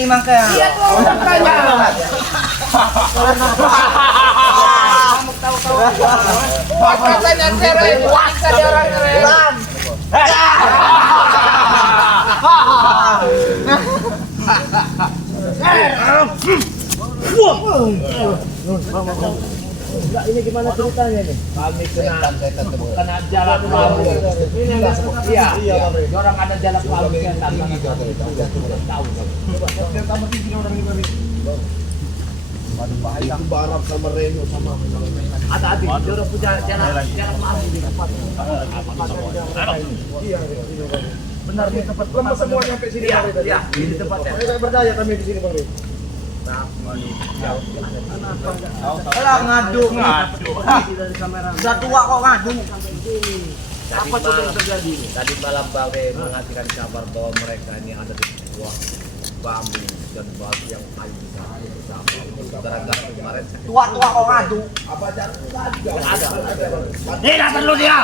ini makanya. Iya tuh makanya. Kamu tahu-tahu. Katanya cewek, puasa dia orang keren. Enggak, ini gimana ceritanya nih? Kami kena jalan lalu. Ini enggak seperti iya. Orang ada jalan lalu setan. Tahu. Kamu tinggi orang ini. Itu Barab sama Reno sama Ada adik, dia udah punya jalan lalu di tempat. Iya. Benar di tempat Lama semua sampai sini. Iya, di tempatnya. Saya berdaya kami di sini Bang. Alah ngadu. Udah tua kok ngadu. Apa coba yang terjadi? Tadi malam Bang Re mengasihkan kabar bahwa mereka ini ada di sebuah bambu dan batu yang kayu bersama. Gara-gara kemarin Tua-tua kok ngadu. Apa cara Tidak perlu dia.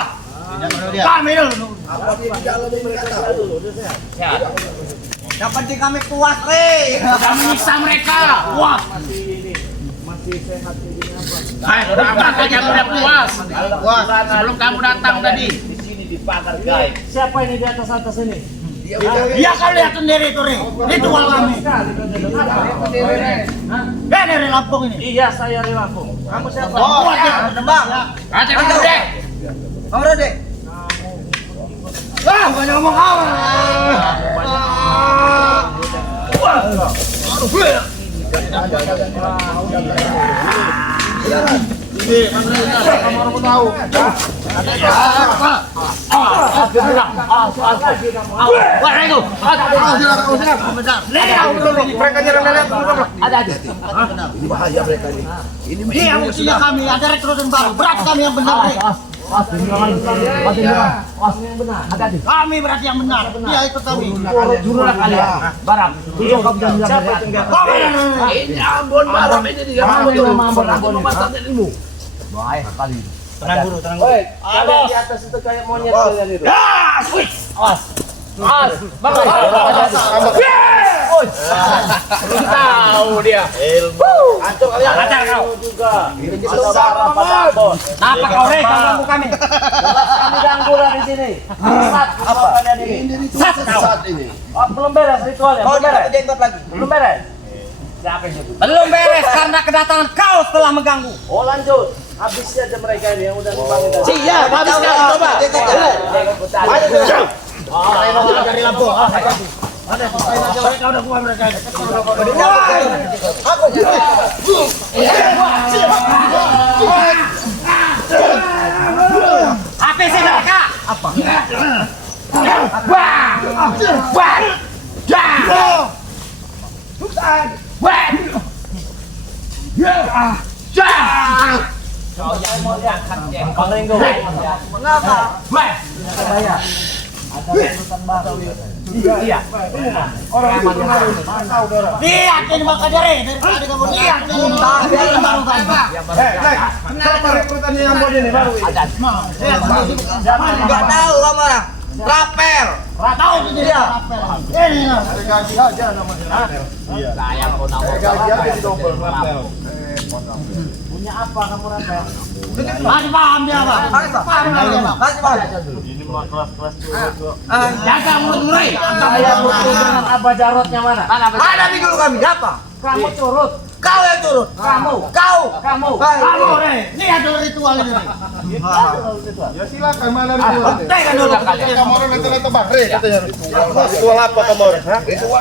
Kami dulu. apa dia di dalam ini kata? Ya. Yang penting kami puas, Re. Kami nyiksa mereka. Wah. Masih sehat ini apa? Hai, udah apa aja udah puas. Sebelum kamu datang tadi. di sini di pagar gaib. Siapa ini di atas ini? Dia udah Dia kau lihat sendiri tuh, Re. Itu kami. Dari Lampung ini. Iya, saya dari Lampung. Kamu siapa? Oh, Tembang. Aceh Rode. Bang Rode. Ah, bukannya ngomong kau. kamu orang tahu. Mereka nyerang lele Ada. Ini bahaya mereka ini. Ini Dia musuhnya kami, ada rekrutan baru. Berat kami yang benar, Re. yang benar. Ada. Kami berarti yang benar. Dia ikut kami. Jurulah kalian. Barang. Tujuh kamu jangan Siapa itu enggak? Ini Ambon Barab ini dia. Ambon. Memasarkan ilmu. Bahaya sekali. Tenang dulu, tenang dulu. Kalian di atas itu kayak monyet kalian itu. Awas. Awas. Bapak. Tahu dia. Ilmu. Antum kalian. Acar kau juga. Ini saudara pada Ambon. Apa kau, Re? Kau ganggu kami. Kami ganggu lah di sini. Sat apa kalian ini? Ini saat ini. Oh, belum beres ritualnya. Kau Belum dapat beres. jenggot lagi. Belum beres. Siapa yang nyebut? Belum beres karena kedatangan kau setelah mengganggu. Oh, lanjut. Habis aja mereka ini yang udah dipanggil tadi. Siap, habiskan. Coba. Ayo. Dari Lampung. Apa sih mereka? Apa? Kau yang mau diangkat Bang Ringgo. Mengapa? Bayar. Ada rekrutan baru. Iya. Orang itu pengaruh. Lihat ini makanya, Re. Dari tadi kamu lihat ini. Biar baru kan. Siapa rekrutannya Ambon ini baru ini? Enggak tahu kamu orang. Rapel. Tahu itu dia. Ini. Ada gaji aja namanya. Iya. Yang mau tahu. Gaji aja di double rapel. Punya apa kamu Rapel? Masih paham dia, Pak. Masih paham. Masih paham. Ini mah kelas-kelas dulu. Jaga mulut mulai. Saya butuh dengan Abah Jarotnya mana? Ada di dulu kami. Apa? Kamu turut. Kau yang turun. Kamu. Kau. Kamu. Kamu, Re. Lihat dulu ritual ini. Ya silakan mana ritual. Tekan dulu. Kamu orang nanti Bang Re katanya ritual. Ritual apa kamu orang? Ritual.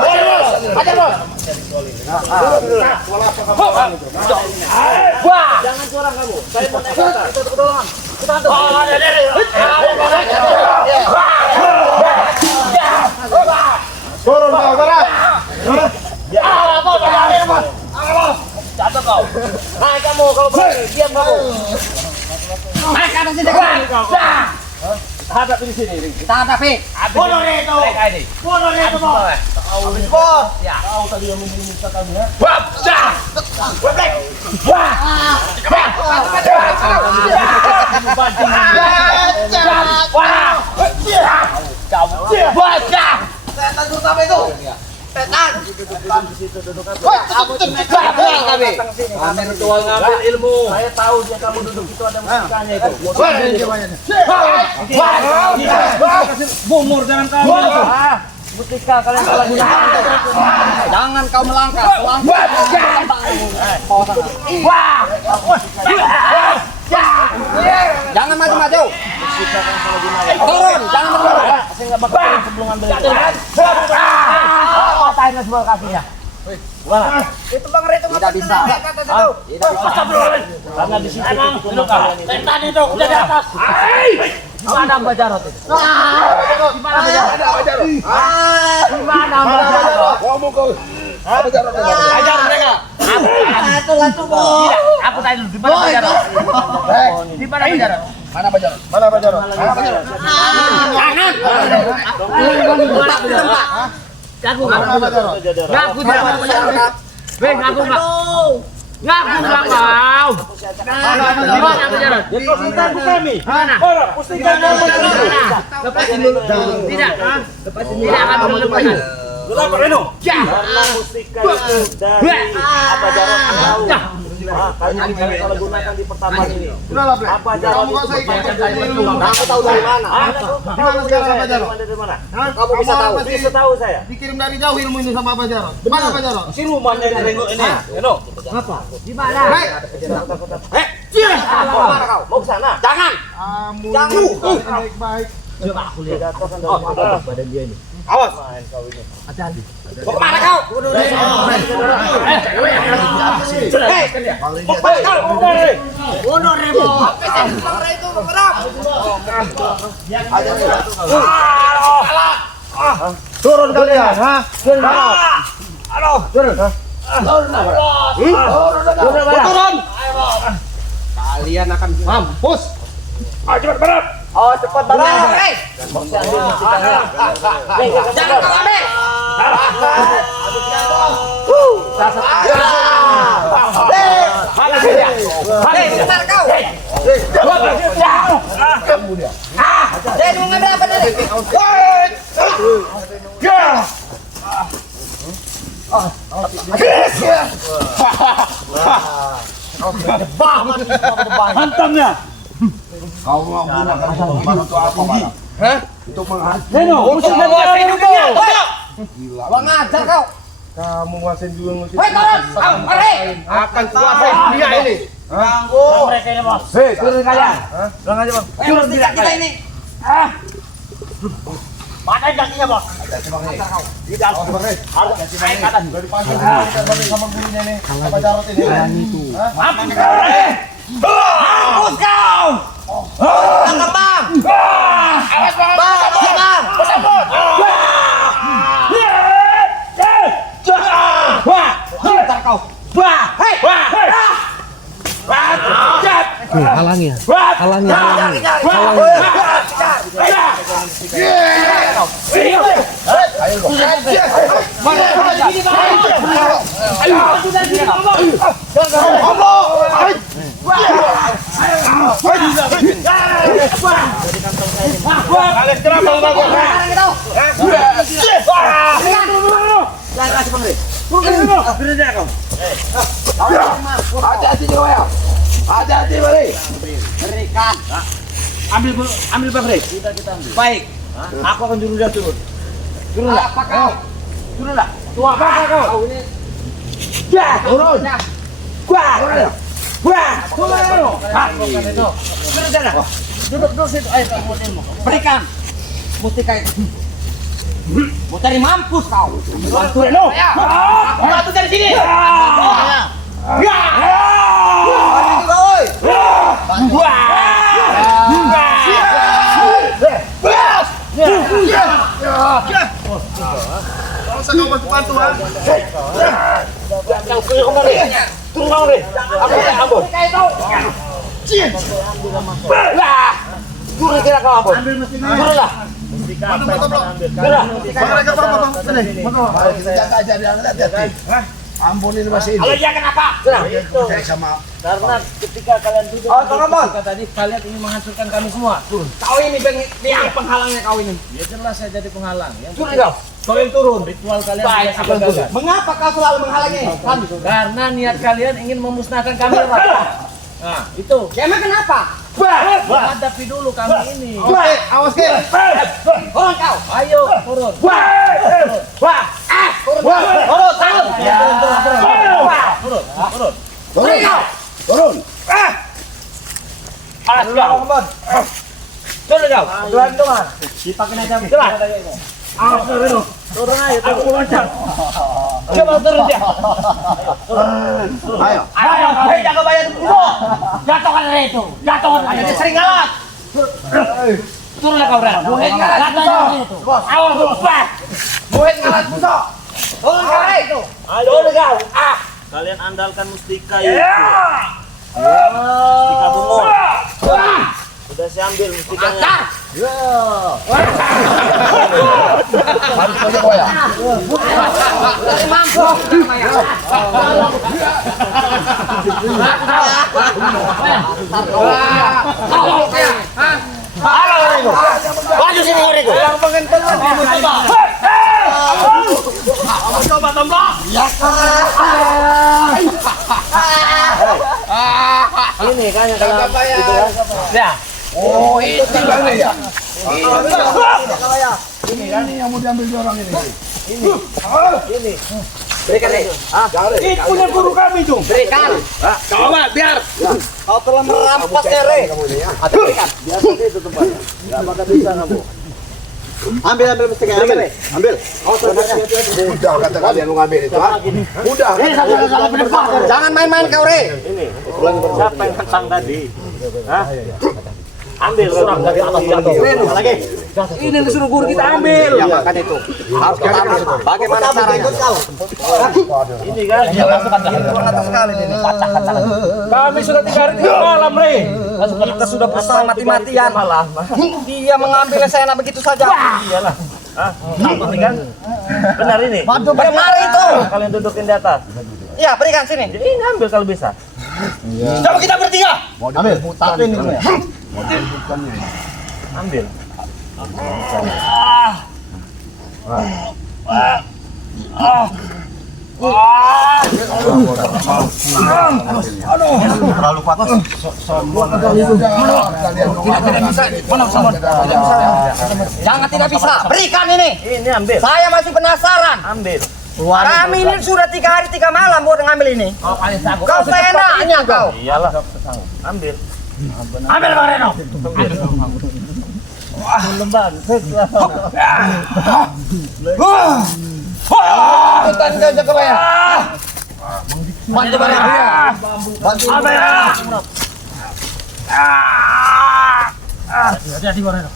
Ada bos. Ritual apa kamu orang itu? Wah. Jangan curang kamu. Saya mau naik atas. Kita kedolongan. Kita atur. Turun kau berat. Jatuh kau. Naik kamu kalau berani. Diam kamu. Naik ke atas sini. Hadap di sini. Kita hadapi. Bunuh dia itu. Mereka ini. Bunuh dia itu, Bos. Bos. Ya. Kau tadi yang minta kami ya. Wah. Dah. Weblek. Wah. Wah. Kamu. Baca. Setan terutama itu. Kami ritual ngambil ilmu. Saya tahu dia kamu duduk itu ada musikanya itu. Bumur jangan kamu. Mustika kalian salah gunakan. Jangan kau melangkah. Jangan maju-maju. Turun, jangan turun. Saya nggak bakal turun sebelum ngambil itu. Patahin semua kakinya. Gimana? Itu Bang Re itu Tidak bisa. Tidak bisa. Karena di situ Setan itu udah di atas. Gimana Mbak Jarot itu? Gimana Mbak Jarot? Gimana Mbak Jarot? Ngomong kau. Apa Jarot? Ajar mereka. Tidak, aku tanya dulu. Gimana Mbak Jarot? Gimana Mbak Jarot? Mana Pak Jarot? Mana Pak Jarot? Ngaku nggak? Ngaku tidak mau Mbak Jarot. Ngaku nggak? Ngaku nggak mau. Gimana Mbak Jarot? Mana? Lepasin dulu. Tidak. Tidak akan melepaskan. Kenapa Reno? Karena mustika itu dari apa Jarot tahu. Kalian salah gunakan di pertama ini. Sudahlah, Bre. Apa Jarot Kamu nggak usah ikut itu? Kamu tahu dari mana? Di mana sekarang Pak Jarot? Dari mana? Hah? Kamu bisa tahu. masih Bisa tahu saya. dikirim dari jauh ilmu ini sama Pak Jarot. Di mana Pak Jarot? Si rumahnya di Reno ini. Reno. Di mana? Mana kau? Mau ke sana? Jangan. Kamu Jangan. baik-baik. Coba aku lihat. Badan dia ini. Awas. Hati-hati. Mau kemana kau? Bunuh Remo. Bang Re itu mengerap. Turun kalian, ha? Turun. Kalian akan mampus. Oh, cepat barang. Jangan kau ambil. Bentar kau. Dia mau ngambil apa nih? Hantamnya. Kau mau gunakan pengobatan untuk apa, Pak? Hah? Untuk menghancurkan. Reno, musuh dia. Gila. Gua ngajar kau. Kamu nguasain juga musik. Hei, turun. Bang Re. Akan kuasai dunia ini. Mereka ini bos. Hei, turun kalian. Bilang aja, Bang. Turun tidak kita ini. Patahin kakinya bos. Tidak harus Bang. Naik ke atas. Udah dipanggil sama gurunya nih. Sama Jarot ini. Mampus kau. Tangkap Bang. Awas Bang. Bang. Cinta kau. Halangi. Hati-hati juga ya. Hati-hati, Bang. Ambil Bang Rey. Baik. Aku akan dulu dia turun. Turunlah. Apa kau? Turunlah. Tua apa kau? Ya, turun. Gua. Turun. Turun sana. Duduk situ. Ayo kamu ilmu. Berikan mustika itu. Mau cari mampus kau. Bantu Reno. Bantu dari sini. Kalau saya kau bantu-bantu, ha? Turun kau, Aku ambon. Turun kira kau ambon. Turunlah. Bantu-bantu, Bang. Turunlah. Bang, mereka apa, Bang? Sini. Mari kita jaga aja di hati-hati. Ambon ini masih ini. Kalau iya kenapa? Percaya sama Karena ketika kalian duduk Oh, tolong, Bang. tadi kalian ingin menghancurkan kami semua. Kau ini yang penghalangnya kau ini. Ya jelas saya jadi penghalang. Yang Turun kau. Kalian turun. Ritual kalian sudah gagal. Mengapa kau selalu menghalangi kami? Karena niat kalian ingin memusnahkan kami, Pak. Nah, itu. Ya emang kenapa? Hadapi dulu kami ini. Oke, awas ke. Turun kau. Ayo, turun. Turun. Ya, turun. Turun kau. Turun. Alas kau. Turun kau. Gelantungan. Dipakai aja. Jelas. Turun ayo, aku loncat. Coba turun dia. Ayo. Ayo, hei jaga bayar dulu. Jatuhkan itu. Jatuhkan. Ada sering ngalat. Turunlah kau, Ren. Buhet ngalat itu. Awas lupa. Buhet ngalat busuk. Turun kau itu. Turun kau. Kalian andalkan mustika itu. Mustika bungur. Sudah saya ambil mustikanya. Harus saja kau ya. Mampu. Halo, Rego. Maju sini, Rego. Yang pengen coba tombol. Ya. Ini kan yang kalau itu ya. Ya. Oh, itu gimana ya? Ini kan Yang mau diambil orang ini. ini. Berikan nih. Itu punya guru kami itu. Berikan. Coba biar. Kau telah merampas Ere. Ada berikan. Biasa itu tempatnya. Enggak bakal bisa kamu. Ambil mesti ambil. Ambil. Mudah kata kalian mau ngambil itu, ha? Mudah. Ini salah penempat. Jangan main-main kau, Re. Ini. Siapa yang tentang tadi? Hah? Ambil orang dari atas jatuh. Lagi. Ini disuruh guru kita ambil. Ya makanya itu. Harus pertama. Bagaimana caranya? Ini kan. Sekali ini. Kami sudah 3 hari 3 malam, Re. Kita sudah berusaha mati-matian. Dia mengambilnya saya begitu saja. Iyalah. Hah? Takut nih kan? Benar ini. Benar itu. Kalian dudukin di atas. Ya, berikan sini. Ini ambil kalau bisa. Coba kita bertiga. Ambil. Tapi ini ya. Ambil. Terlalu kuat. Sombong. Kalian Jangan tidak bisa. Berikan ini. Ini ambil. Saya masih penasaran. Ambil. Kami ini sudah 3 hari 3 malam buat ngambil ini. Kau seenaknya kau. Iyalah. Ambil. Ambil Bang Reno. Bantu saja kau ya. Bantu Bang Reno. Bantu. Hati-hati Bang Reno.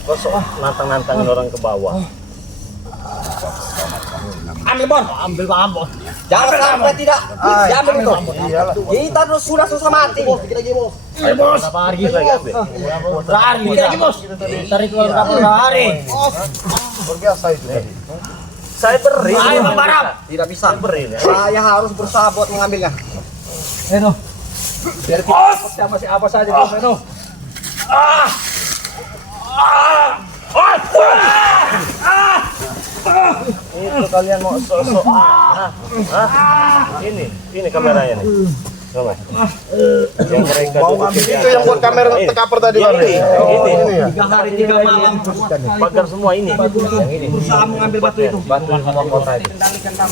Kosong nantang-nantangin orang ke bawah. Ambil Bon. Ambil Bang Ambon. Jangan sampai tidak diambil itu. Kita sudah susah mati. Ayo bos. Berapa hari Lagi ambil. Berhari kita lagi bos. Tarik keluar berapa hari? Berbiasa itu tadi. Saya beri. Ayo Bang Barap. Tidak bisa. Beri. Saya harus berusaha buat mengambilnya. Reno. Biar kita sama siapa saja Bang Reno. Itu kalian mau sosok. Ini kameranya nih. Coba. Yang mereka Mau ngambil itu yang buat kamera tekaper tadi Bang. ini. 3 hari 3 malam. Pagar semua ini. Yang ini. Berusaha mengambil batu itu. Batu semua kota itu.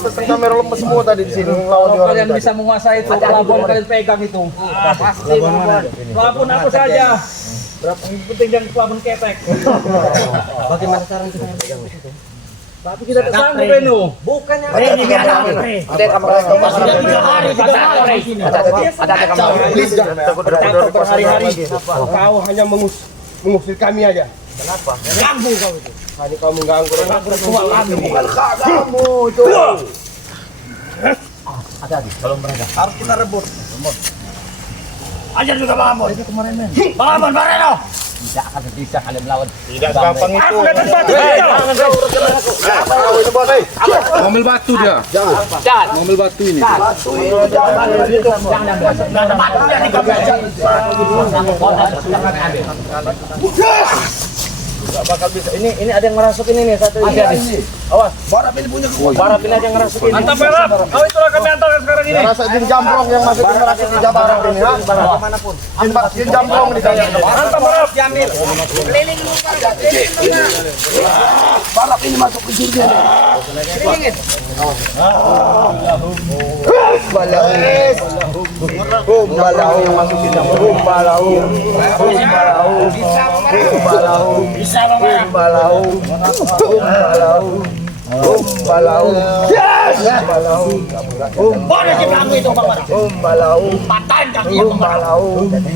Pesen kamera lemes semua tadi di sini lawan di orang Kalian tadi. bisa menguasai itu. Pelabuhan kalian pegang itu. Pasti pelabuhan. Pelabuhan apa saja. Berapa yang penting jangan pelabuhan ketek. Bagaimana cara kita pegang itu? Tapi kita tersanggup Reno. Bukannya Ini biar ambil. ada kamera. Sudah 3 hari 3 malam di sini. Ada kamera. Please jangan berhari-hari. Kau hanya mengusir kami aja. Kenapa? Ganggu kau itu. Hanya kau mengganggu Semua kami. bukan hak kamu itu. Hati-hati. Kalau mereka. Harus kita rebut. Ajar juga Bang Ambon. Bang Ambon, Bang Reno. Tidak akan bisa kalian melawan. Tidak gampang itu. Ngomel batu dia. Jangan. Ngomel batu ini. Jangan batunya Gak bakal bisa. Ini ada yang ngerasuk ini nih satu ini. Awas. Barap ini punya gua. Barap ini ada yang ngerasuk ini. Antar Barap. Kau itulah kami antarkan sekarang ini. Rasa jin jambrong yang masuk ke ngerasuk di Barap ini ha. Dimanapun. Jin jambrong di sana. Antar Barap. Diambil. Keliling lu Barap ini masuk ke jurnya. kelilingin. Balau yang masuk di jambrong. Balau. Bisa Bang. Balau. Bodoh si Bang itu Bang. Balau. Patahin kaki Bang.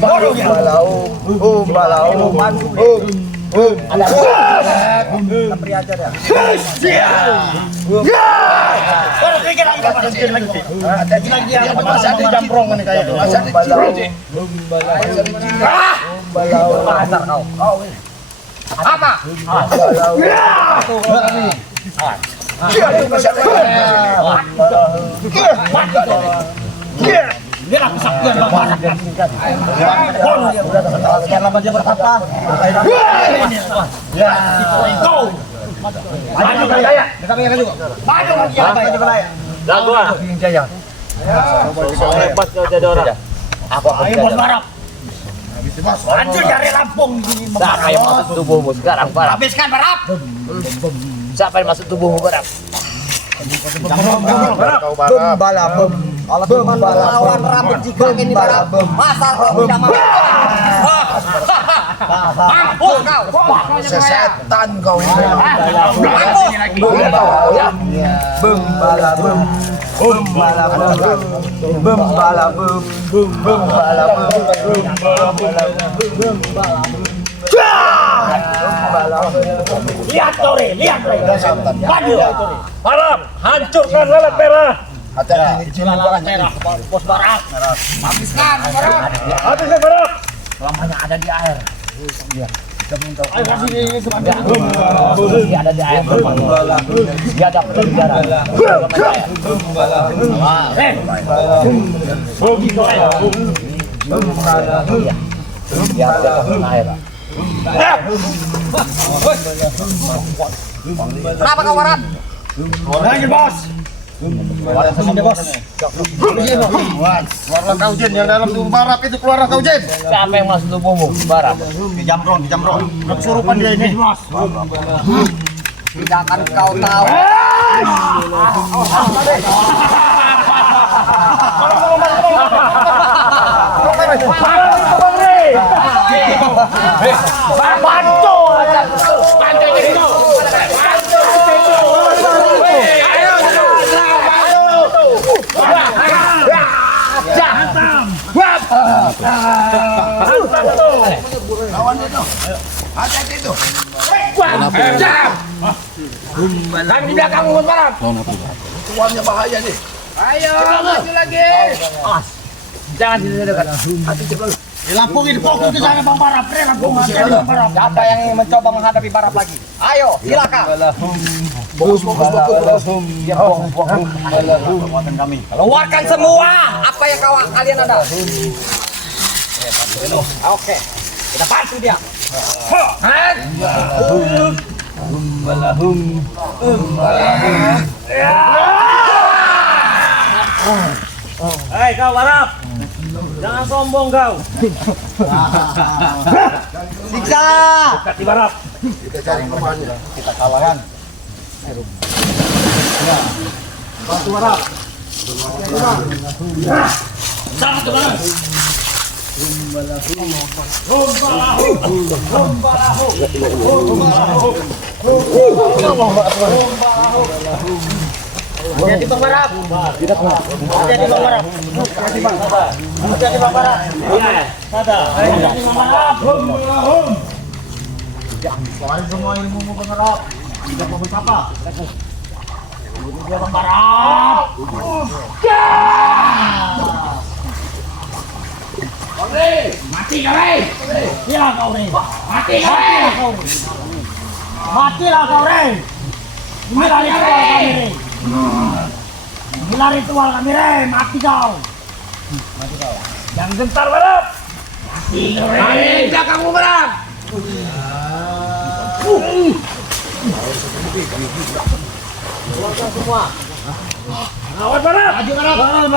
Bodoh ya. Bodoh dikit lagi Bang. Lagi yang Masih ada jambrong ini kayaknya. Masih ada Pasar kau. apa? Dia lah kesaktian Bang Barat. sekian lama dia bertapa. Kau. Maju ke Jaya. Kami akan juga. Maju dia. Maju ke Jaya. Lagu ah. Jaya. Hebat kau jadi orang. Ayo Bos Barat. Hancur dari Lampung ini. Siapa yang masuk tubuhmu sekarang, Barap? Habiskan Barat. Siapa yang masuk tubuhmu, Barap? Kau Barap. Lawan rambut jika ini Barat. Masa kau tidak mau? Mampus kau. Sesetan kau ini. Lihat Tore, lihat Tore. Maju. Barap, hancurkan lalat merah. Hati-hati Merah, Bos Barat. Habiskan Barat. Habiskan Barap. Selamanya ada di air. Ayo kasih ini semuanya. Dia ada di air. Dia ada penjara. Dia ada air. Kenapa kau Barat? Lagi bos. Keluarlah kau Jin yang dalam tubuh Barap itu, keluarlah kau Jin. Siapa yang masuk tubuhmu, Barap? Di jambrong. Kesurupan dia ini. Tidak akan kau tahu. Bantu! Lawan itu. Hati-hati itu. Kami di belakang Bos Barat. Tuannya bahaya nih. Ayo, maju lagi. Jangan didekat. Di Lampung ini fokus ke sana Bang Barap. Lampung hati-hati Bang Barap. Siapa yang ingin mencoba menghadapi Barat lagi? Ayo, silakan. Fokus. Keluarkan semua apa yang kalian ada. Oke, kita bantu dia. Hei kau Barap. Jangan sombong kau. Siksa. Kati Barap. Kita cari korbannya. Kita kalahkan. Bantu Barap. Sangat teman. Hati-hati Bang Barap. Hati-hati Bang Barap. Hati-hati Bang Barap. Hati-hati Bang Barap. Keluarin semua ilmu Bang Barap. Tidak mau berapa. Bang Barap. Maju Mati kau, Rey. Matilah kau, Rey. Mati kau, Rey. Matilah kau, Rey. Inilah ritual kami, Rey. Inilah ritual kami, Rey. Mati kau. Jangan gentar Barap. Kami di belakangmu, Barap. Awas Barap. Maju, Barap. Barap.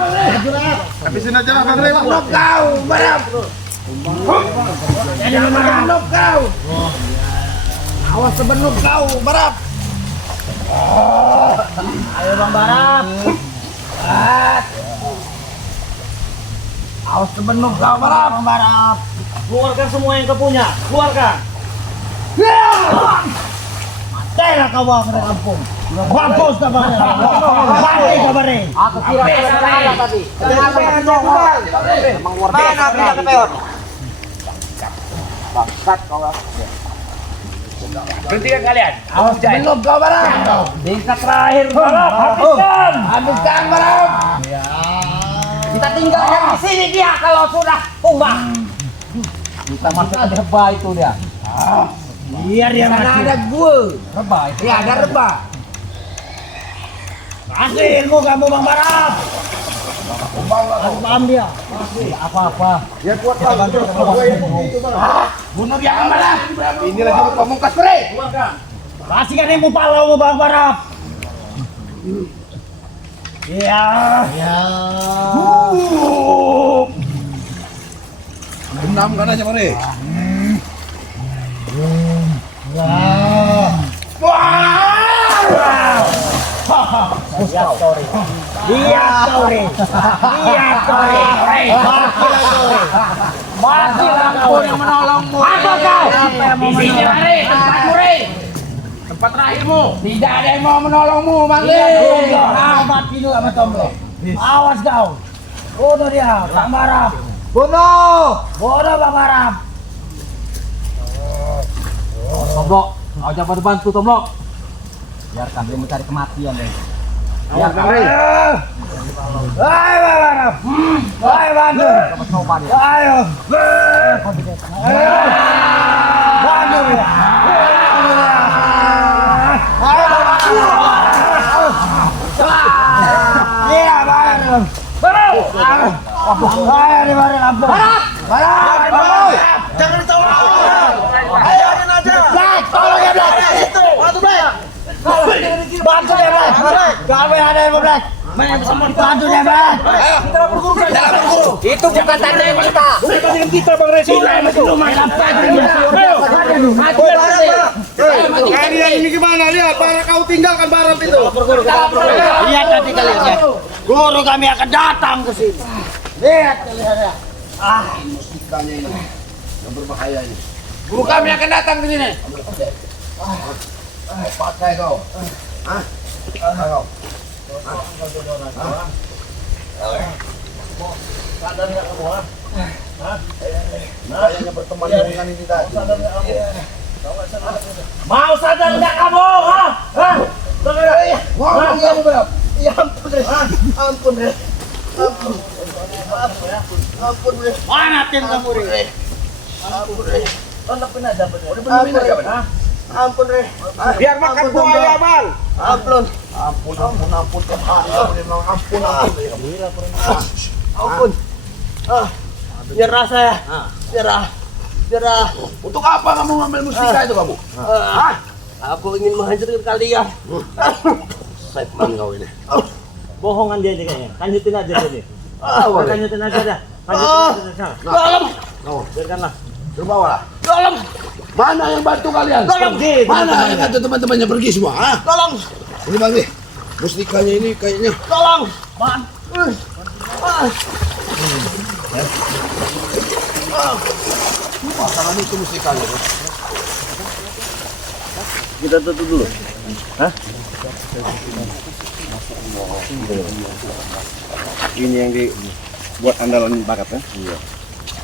Maju, Barap. Habisin aja lah, Kang Rey. Nok kau, Barap. Jadi Barap. Nok kau. Awas sebenuk kau, Barap. Ayo Bang Barap. Awas sebenuk kau, Barap. Bang Barap. Keluarkan semua yang kau punya. Keluarkan. Matilah kau bawa ke kampung. Bagus kau Bang. Mati kau, Rey. Aku kira salah tadi. Mana pindah ke peon? Bangsat kau. Berhentikan kalian. Awas sebenuk kau, Barap. Tingkat terakhir Barap. Habiskan. Habiskan, Barap. Kita tinggalkan di sini dia kalau sudah tumbang. Kita masuk ke rebah itu dia. Biar dia Sana mati. ada gua. Rebah itu. Ya, ada rebah. Kasih ilmu kamu Bang Barap. Aku paham dia. Apa-apa. Bunuh dia, Kang Barap. Inilah jurus pamungkas, Rey. Kasihkan ilmu palaumu Bang Barap. Iya. Ya. Enam kan aja, Rey. Lihat kau, Rey. Lihat kau, Rey. Lihat kau, Rey. Matilah kau, Rey. Matilah kau yang menolongmu. Apa kau? Siapa yang mau Di sini, menolong? Rey, tempatmu, Rey. Tempat terakhirmu. Tidak ada yang mau menolongmu, Mang Lihat Rey. kau, Rey. Mati dulu sama Tombo. Awas kau. Bunuh dia, Bang Barap. Bunuh. Bunuh Bang Barap. Tomlok. Kau jangan bantu Tomlok. Biarkan dia mencari kematian deh. Ya, Kang Rey. Ayo Bang Barap. Ayo bantu. Coba dia. Ayo. Ayo. Bantu dia. Ayo. Iya, Barap. Barap. Ayo di Barap kampung. Barap. Jangan ditolong. Ayo, aja. Black, tolong ya Black. Bantu, Black. Bantu dia Black. Kami ada yang mau Black. Bantu dia Black. Ayo, kita berguru. Itu bukan tanda yang kita. Bukan dengan kita Bang Resi. Kalian ini gimana? Lihat, para kau tinggalkan Barap itu. Lihat nanti kalian ya. Guru kami akan datang ke sini. Lihat kalian ya. Musikanya ini yang berbahaya ini. Guru kami akan datang ke sini. Pakai kau. Hah? Pakai kau. Sadar nggak kamu? Kayaknya berteman dengan ini tadi. Mau sadar enggak kamu? Hah? Hah? Wah, kamu berapa? Ya ampun, Rey. Ampun, Rey. Ampun. Ampun, Rey. Mana tim kamu Rey? Ampun, Rey. Lepin aja bener. Ampun, Rey. Ampun, Rey. Biar makan buaya Bang. Ampun. Ampun, ampun, ampun. Memang ampun, ampun. Ampun. Nyerah saya. Nyerah. Nyerah. Untuk apa kamu ngambil mustika itu kamu? Hah? Aku ingin menghancurkan kalian. Setan kau ini. Bohongan dia nih kayaknya. Lanjutin aja dia nih. Lanjutin aja dah. Lanjutin aja. Tolong. Biarkanlah. Terbawalah. Tolong. Mana yang bantu kalian? Tolong. Mana yang kata teman-temannya pergi semua? Hah? Tolong. Ini Bang nih. Mustikanya ini kayaknya. Tolong. Man. Pasangan itu mustikanya. Kita tutup dulu. Ini yang dibuat andalan bakat kan? Iya.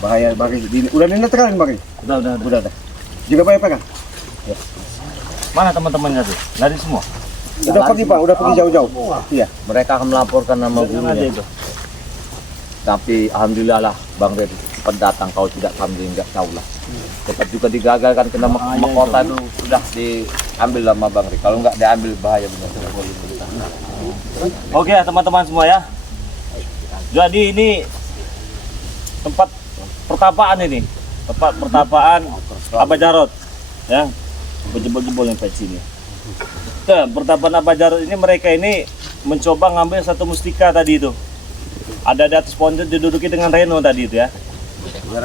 Bahaya bagi udah netekan bagi. Udah. Juga bahaya pegang. Mana teman-temannya tuh? Lari semua. Udah pergi Pak, udah pergi jauh-jauh. Iya. Mereka akan melaporkan nama gurunya. Itu. Tapi alhamdulillah lah Bang Red pendatang kalau tidak kami nggak tahu lah. Tetap juga digagalkan kena mahkota dulu sudah diambil sama Bang Ri. Kalau nggak diambil bahaya benar. Oke ya teman-teman semua ya. Jadi ini tempat pertapaan ini, tempat pertapaan Abah Jarot ya. Jebol-jebol yang kayak sini. Nah, pertapaan Abah Jarot ini mereka ini mencoba ngambil satu mustika tadi itu. Ada di atas pohon itu diduduki dengan Reno tadi itu ya.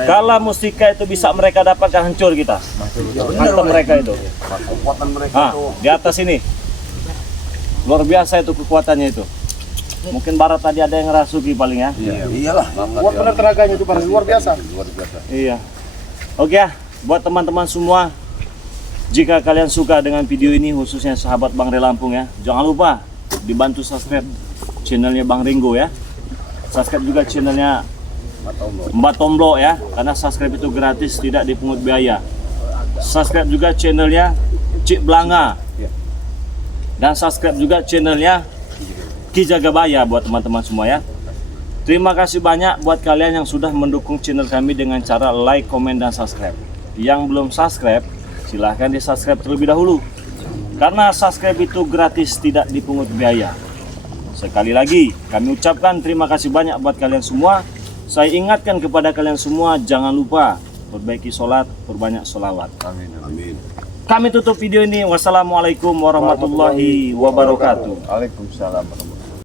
Kalau mustika itu bisa mereka dapatkan, hancur kita. Hantam mereka itu. Kekuatan mereka Nah, di atas ini. Luar biasa itu kekuatannya itu. Mungkin Barat tadi ada yang ngerasuki paling ya. iyalah. Kuat benar tenaganya itu Bang, luar biasa. Iya. Oke ya, buat teman-teman semua, jika kalian suka dengan video ini, khususnya sahabat Bang Ri Lampung ya, jangan lupa dibantu subscribe channelnya Bang Ringo ya. Subscribe juga channelnya Mbak Tomblo ya, karena subscribe itu gratis, tidak dipungut biaya. Subscribe juga channelnya Cik Blanga. Dan subscribe juga channelnya Ki Jagabaya buat teman-teman semua ya. Terima kasih banyak buat kalian yang sudah mendukung channel kami dengan cara like, komen, dan subscribe. Yang belum subscribe, silahkan di subscribe terlebih dahulu. Karena subscribe itu gratis, tidak dipungut biaya. Sekali lagi, kami ucapkan terima kasih banyak buat kalian semua. Saya ingatkan kepada kalian semua, jangan lupa perbaiki sholat, perbanyak sholawat. Amin. Amin. Kami tutup video ini. Wassalamualaikum warahmatullahi wabarakatuh. Waalaikumsalam.